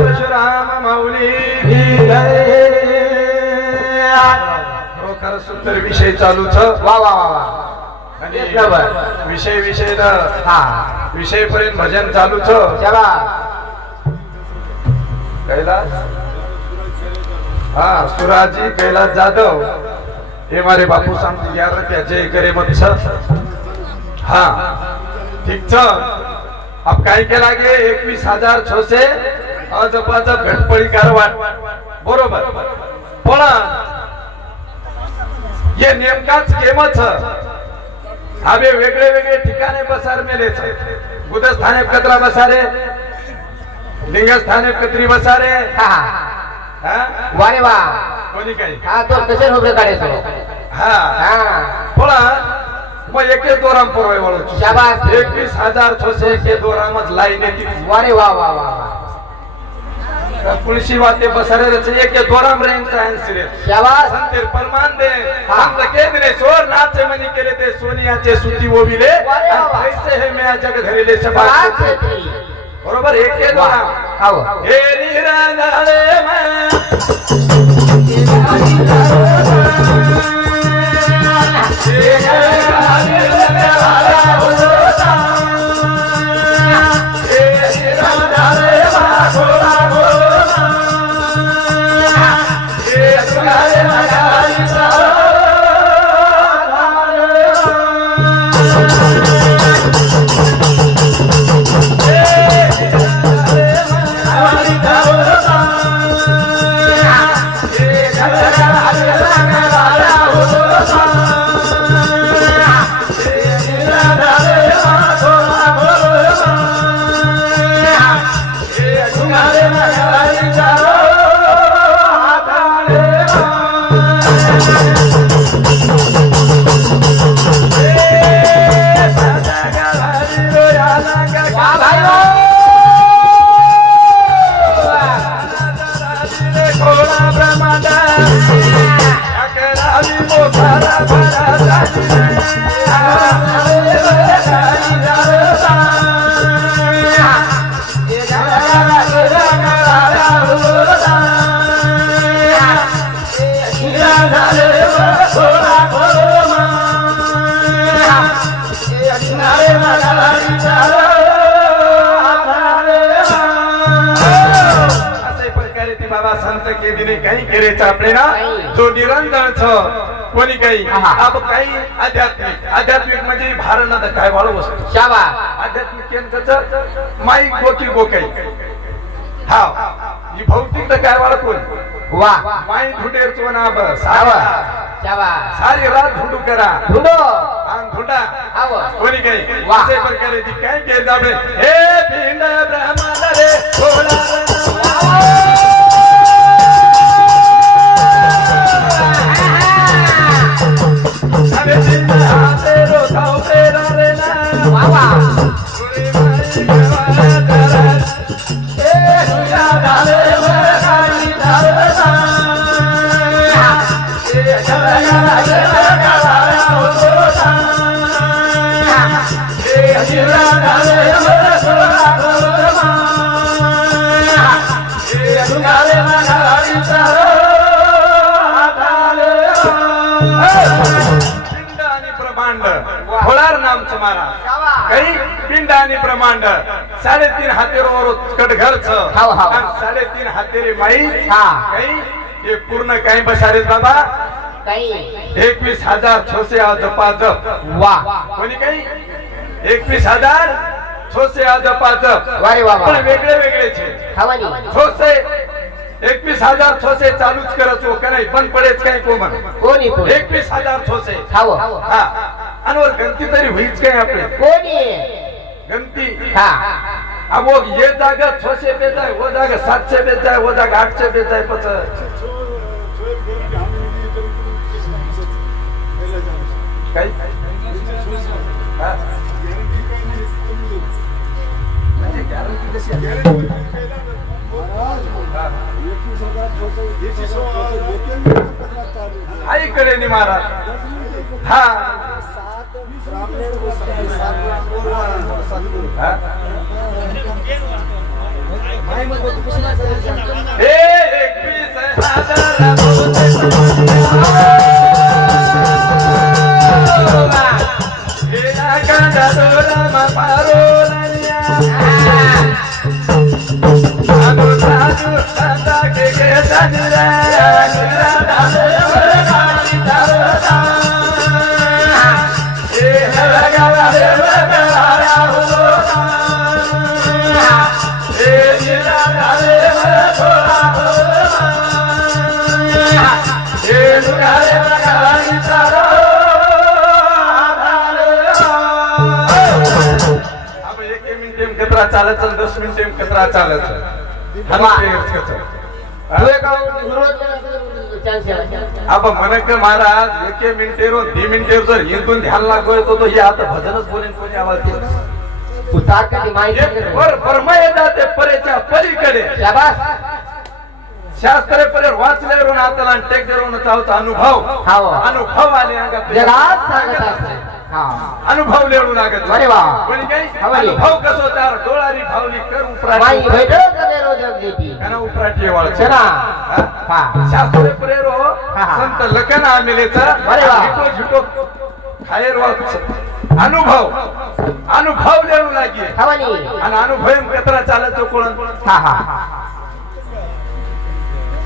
परशुराम माऊली खरोखर सुंदर विषय चालूच. वा वा वा वा. आणि विषय विषय हा विषय पर्यंत भजन चालूच. छ कैलास? हा सुराजी कैलास जाधव. हे मारे बापू सांगते यार क्या जय करे मत हा. ठीक छ अब काय केला गे? एकवीस हजार छोसे अजपाजप घटपळी कारवाट बरोबर. पण हे नेमकाच केमच हवे वेगळे वेगळे ठिकाणे बसार मेलेच गुदस्थाने कचरा बसारे लिंगस्थाने कत्री बसारे हा? वा वा. कोणी काही? हा तो कसे उभे काढायचो? हा. हा. पण मग एके दोराम पुरवाय वळू शाबास. एकवीस हजार छोसे एके दोरामच लाईन येते वा रे वा वा वा. वा पुळशी वाते बसारे रचे एके दोराम रेंज सायन्स रे शाबास संतेर परमान दे। हा. संत केंद्रे सोर नाचे मनी केले ते सोनियाचे सुती ओविले वा. कैसे हे म्या जग धरिले शबास. बरोबर एके वा. दोराम आव. हे निराळे मा। केदिने काही केरेच आपले ना जो निरंजन छ कोणी काही. अब काही आध्यात्मिक आध्यात्मिक म्हणजे आता काय वाळू वस्तू शाबास आध्यात्मिक केंद्रच माई गोकी गोकाई हा ही भौतिक तर काय वाळ कोण वा. माई धुंडेर चोना बस. शाबास शाबास सारी रात धुंडू करा. धुंडो. आम धुंडा. आव कोणी काही? वा. असे प्रकारे ती काय केलं आपले? हे पिंड ब्रह्मांड रे थोडा प्रमांड. होणार नामचं मारा? काही पिंड आणि प्रमांड. साडेतीन हातेरोवर हाव, हाव. साडेतीन हातेरे माई. काही हे पूर्ण काही बसारेत बाबा. काही. एकवीस हजार छोसे जपा जप वा. कोणी काही एकवीस हजार छोसे जपा जप वा रे वा वा. पण वेगळे वेगळे छे. हवानी छोसे एकवीस हजार छोसे चालूच करत हो का नाही? बंद पडेच काही कोमन. कोणी कोणी? एकवीस हजार छोसे. खाव. हा. आणि वर गणती तरी होईच काय आपले. कोणी? गणती हा. अब वो ये जागा छशे बेच आहे वो जागा सातशे बेच आहे वो जागा आठशे बेच आहे पच काही? हा. कशी आहे? हा. आईकडे नि महाराज हा हा हे एकवीस चालत दस मिनिटे कचरा चालत. अब मनक महाराज एके मिनिटेरो दी मिनिटेर जर हिंदून ध्यान तो तो हे आता भजनच बोलेन कोणी आवाज. उतारकटी माहिती पर परमय जाते परेच्या पलीकडे शाबास शास्त्र परे वाचल्यावरून आपल्याला टेक करून चावचा अनुभव. अनुभव आले अंगात. जगात सांगत असते अनुभव लेवू लागत अरे वा. अनुभव कसो त्यावर डोळारी भावली कर उपराटी भेट काना उपराटी वाळ चला. हा. शास्त्र प्रेरो. संत लखन आमिलेचा अरे वा. झिटो झिटो खायर वाच अनुभव. अनुभव लेवू लागे. हवनी आणि अनुभव कतरा चालत कोण हा हा.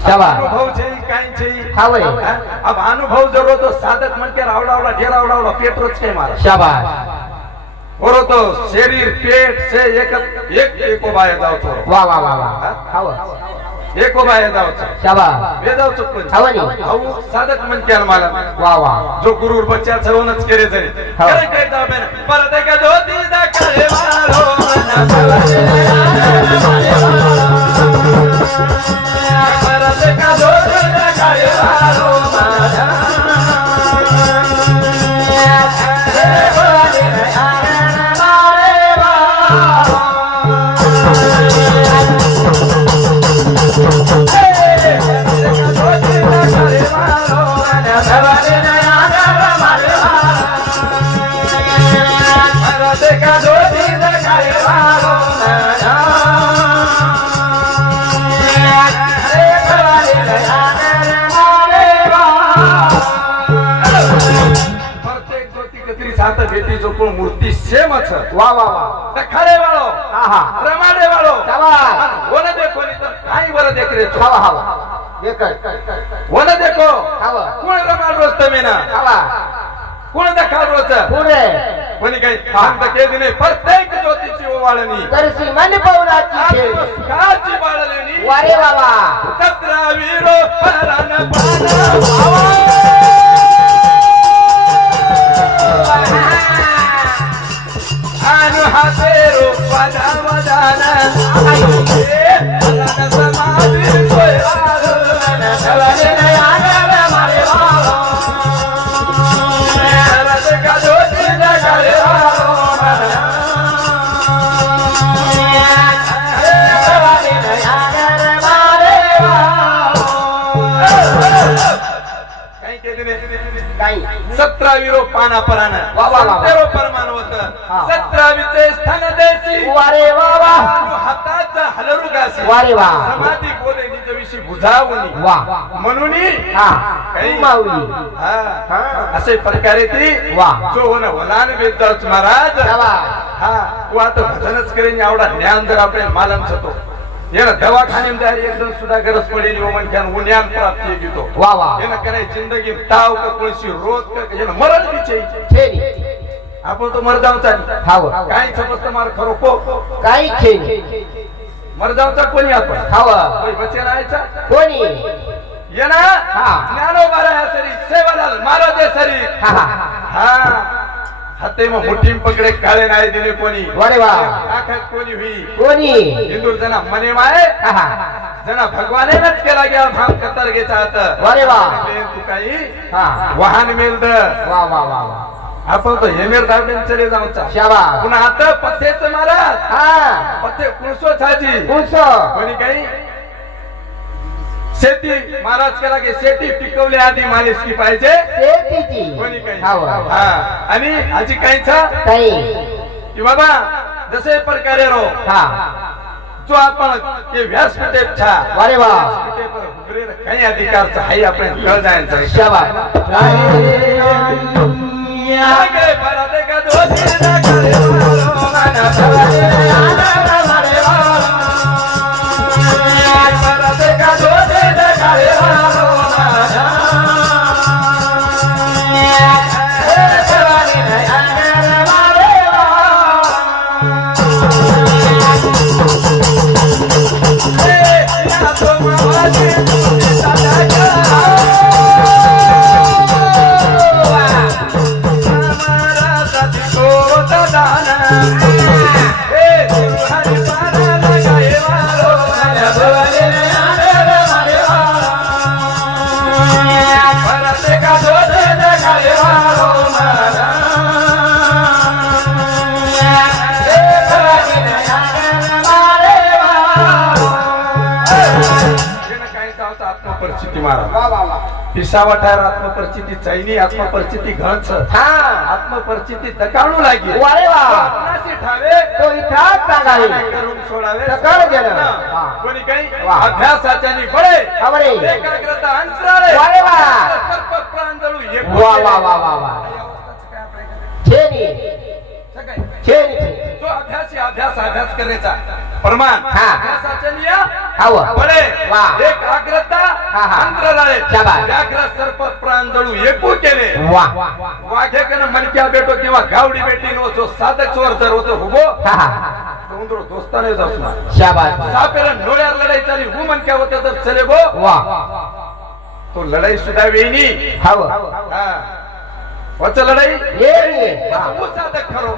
शवा रो अनुभव झडो तो साधक मन्कियार आवडावडा ढेरा औडावडा पेट्रो छै मा शबा बोलो तो शरीर पेट छै एक एकोबाछो वा वा वा वा. वा एको बाहेर दाउछो शबा मे दाउछो छाला साधक मन्कियार मला वाह वाह जो गुरु बच्चा छ ऊन केरे थरे हाइ करे जो कोण मूर्ती सेम अछ वा वा वा. खरे वाळो. रमाडे वाळो. वन देखो तर काही वर देख रे वन देखो. कोण रमाड रोज तमे ना कोण देखाड रोज पुढे. कोणी काही सांगत केली नाही. प्रत्येक ज्योतीची ओवाळणी. करसी मन काची बाळलेली. वारे बाबा कत्रा वीरो परान अनु काही सतरावीरो पाना परान वा, वा, होत. सतरावीचे स्थान देशी. वारे अनु हाताचा हलरू गासी वारे वा. समाधी बोले निजविषयी बुजावणी वा. म्हणून. असे प्रकारे ती वा. जो होणं वलान वेदाच महाराज. हा. तू आता भजनच करेन एवढा ज्ञान जर आपल्या मालम छतो. येणं दवाखाने जारी एकदम सुद्धा गरज पडेल म्हणत्यान ज्ञान प्राप्ती घेतो. वा वा. जिंदगी ताव का कोणशी रोज का मरण खेळ आपण तो मरजावचा हाव काय समजतं मार खरो को काही खेळ. मरजावचा कोणी आपण? हाव कोणी बचे राहायचा कोणी? ये ना. हा. ज्ञानोबा राहा सरी. सेवालाल महाराज सरी. हा हा हा. हाते मग मुठीम पकडे काळे नाही दिले कोणी. वारे वा. आखात कोणी हुई? कोणी? हिंदू जना मने माय. जना भगवानेनच केला गया. भाग कतर घेचा हात वारे वा. तू काही? हा. वाहन मेलद वा वा वा वा. आपण तो हेमेर धावले चले जाऊचा. शाबा पुन्हा आता पथेच महाराज. हा. पथे कुणसो छाजी. कुणसो कोणी काही? शेती. महाराज केला की शेती पिकवली आधी मालिश की पाहिजे काही? आणि आजी काही कि बाबा जसे प्रकारे रो हा. जो आपण ते छा. अरे वा. काही अधिकारचा आपण कळ जायचा शाबा Yeah. पिसावा ठार आत्मपरिस्थिती चैनी आत्मपरिस्थिती घंच आत्मपरिस्थिती दकाणू लागी. वारे वा. तो इतिहास करून सोडावे. कोणी काही अभ्यासाच्या निबळे एकाग्रता अंतराळे. वारे वा. वा वा वा वा वा. अभ्यास अभ्यास अभ्यास करायचा. प्रमाण. अभ्यासाच्या निया वा. झाले व्याघ्र सर्प प्रांजळू एकू केले. मणक्या भेटो किंवा गावडी भेटली नव्हतो साधक जर होतो हुबो. चले गो वा. तो लढाई सुद्धा वेणी. हवं. वच लढाई? हे. साधक खरो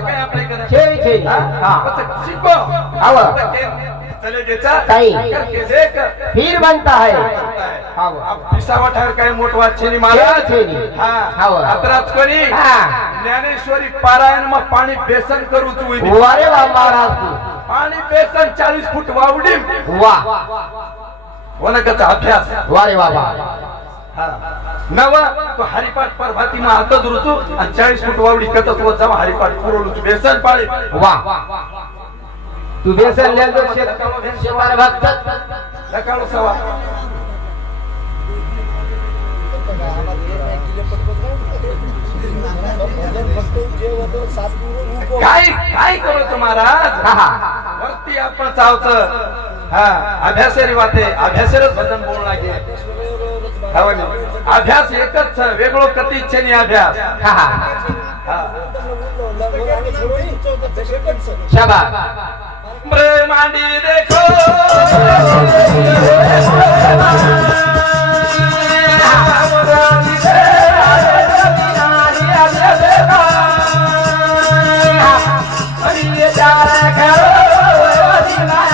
काय आपल्याकडे चले जैसा करके देख। फिर बनता है। पिसावा ठहर काय मोठवा छेनी महाराज? हातराज कोणी ज्ञानेश्वरी पारायण मग पाणी बेसन करू तू अरे वा महाराज पाणी बेसन चाळीस फूट वावडी। वा। वनकाचा अभ्यास। वारे वा नवा तो हरिपाठ परभाती मग हातच रुचू आणि चाळीस फूट वावडी कतच व जमा हरिपाठ पुरवलू बेसन पाळी। वा। तुझे सल्ल्याचं शेतकामध्ये शेवार भागतात. वरती आपण चावचं. हा अभ्यासरी वाटे. अभ्यासरच भजन बोलून लागेल. हो अभ्यास एकच वेगळं कधी इच्छेने अभ्यास. शाबा હા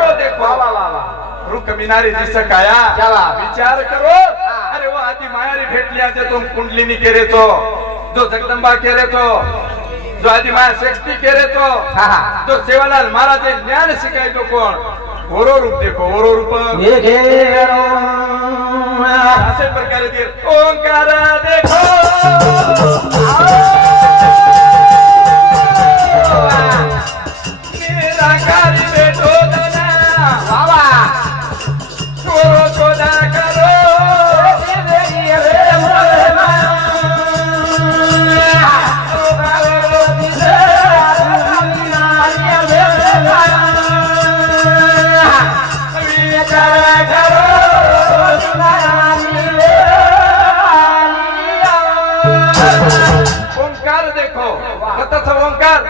बिनारी दिस काया. विचार करो. अरे वो आधी मायारी भेटली आज तुम कुंडलिनी केरे तो जो जगदंबा केरे तो जो आधी माया शेष्टी केरे तो हा, हा. जो सेवालाल महाराज ज्ञान शिकायचो कोण? ओरो रूप देखो ओरो रूप. असे प्रकारे ते ओंकार देखो. अक्षराचा ओंकार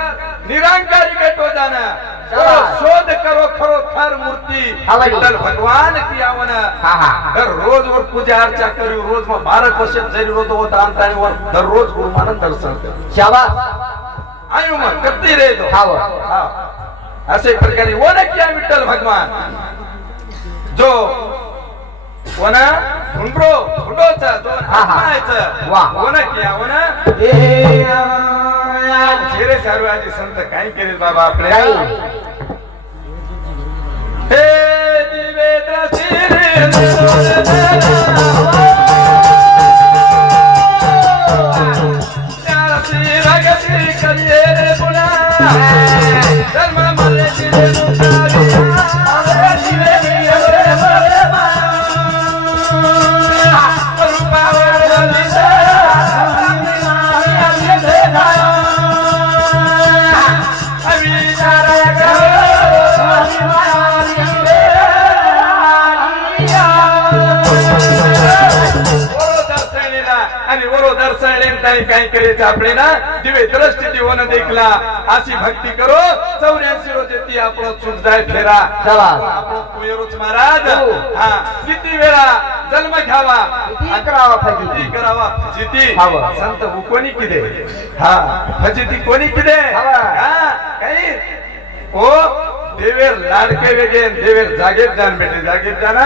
निरंकारी भेटो जाना शाबास. शोध करो खरो खर मूर्ती. विठ्ठल भगवान की आवन हा, हा. दररोज वर पूजा अर्चा करी रोज मग बारा वर्षात जरी रोज होत आणि वर दररोज गुरुमानन दर्शन कर शाबास आयु मग करते रे तो हाव. हा. असे प्रकारे ओळख किया विठ्ठल भगवान जो कोण हुंड्रो? हुंडोचा. आत्मायचं वा. कोण कोण ए, चेहरे सर्वाजी संत काय केले बाबा आपले. हे दिवे त्यांनी काय करायचं आपले ना? दिवे दृष्टी होणं देखला. अशी भक्ती करो. चौऱ्याऐंशी रोज ती आपण चूक जाय फेरा. कुयरूच महाराज. हो. हा. किती वेळा जन्म घ्यावा? करावा फजिती? करावा फजिती. संत कोणी किदे हा. फजिती कोणी किदे. हा. काही? ओ देवेर लाडके वेगे देवेर जागेत जाण बेटे जागेत जाना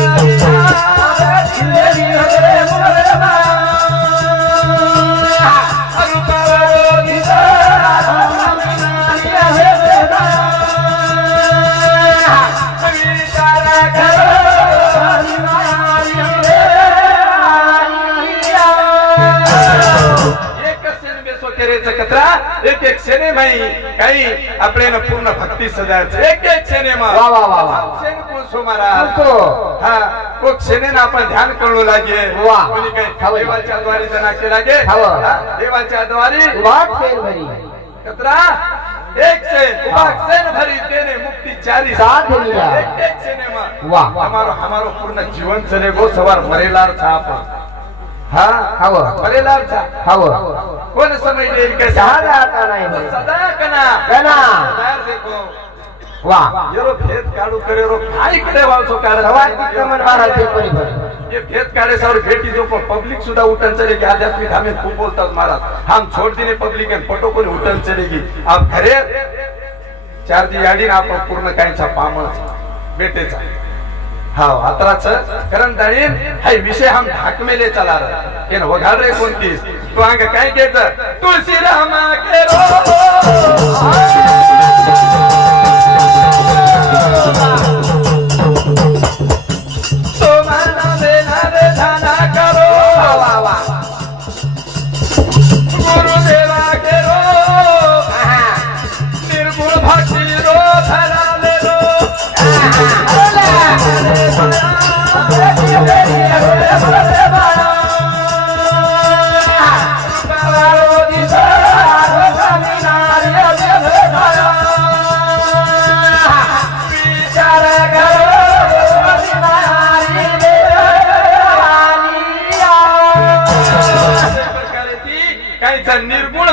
केरेचं कचरा एक एक सेने माई काही आपले ना पूर्ण भक्ती सजायचं एक एक सेने मा वा, वा, वा, वा. सेने कोण सो महाराज कोणतो? हा कोक सेनेनं आपण ध्यान करू लागे वा. कोणी काही हवं. देवाच्या द्वारे जनाके लागे हवं. हा, देवाच्या द्वारे वाट फेर भरी कचरा एक सेन उबाक सेन भरी तेने मुक्ती चारी साथ लिया. एक एक सेने मा वाह. हमारो हमारो हा हवं. मरेलार था हवं कोण समय देईल कैसे जहाज आता नाही म्हणे. सदा कना. कना. बाहेर देखो वा. येरो भेद काढू करे रो काय कडे वाळसो सवार क्रमण महाराज ते परी भरी ये भेद काढे सर भेटी जो पब्लिक सुद्धा उठन चलेगी आध्यात्मिक हमें खूप बोलतात महाराज. हम छोड़ देने पब्लिक है फोटो कोणी उठन चलेगी आप खरे चार दी याडी आपण पूर्ण कायचा पामच बेटेचा. हा अत्राच कारण दळीन हाय विषय हम ढाकमेले चला हे न वघाड रे कोणतीस तू अंग काय घेत? तुळशी रामा के तो गुरुदेवा के रो. आहा. निर्गुण भक्ति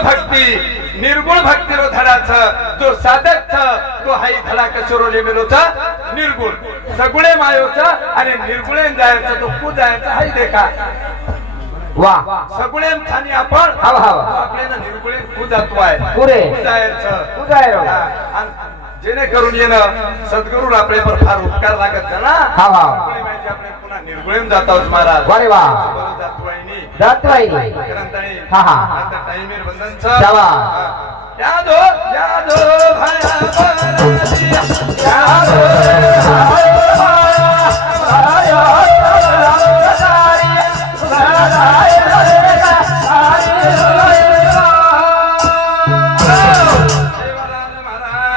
भक्ती निर्गुण भक्ती रो धडाचं जो साधक छ तो हाई धडा कचोरो लेमेलोचा निर्गुण सगुणे मायोचा आणि निर्गुणे जायचं तो कु जायचा हाई देखा वा सगुणे ठाणी आपण हवा, हवा. आपल्याला निर्गुणे कु जातो आहे कुरे. कु जायचं कु जायरो. जेणेकरून येणं सद्गुरू आपले पर फार उपकार लागत ना हा, हा. आपले निर्गुळीम जात आहोत महाराज. अरे वा. जातवाईनी जातवाईनी हा हा. आता बंधन सर जावा यादो यादो भाया परदिया यादो भाया भाया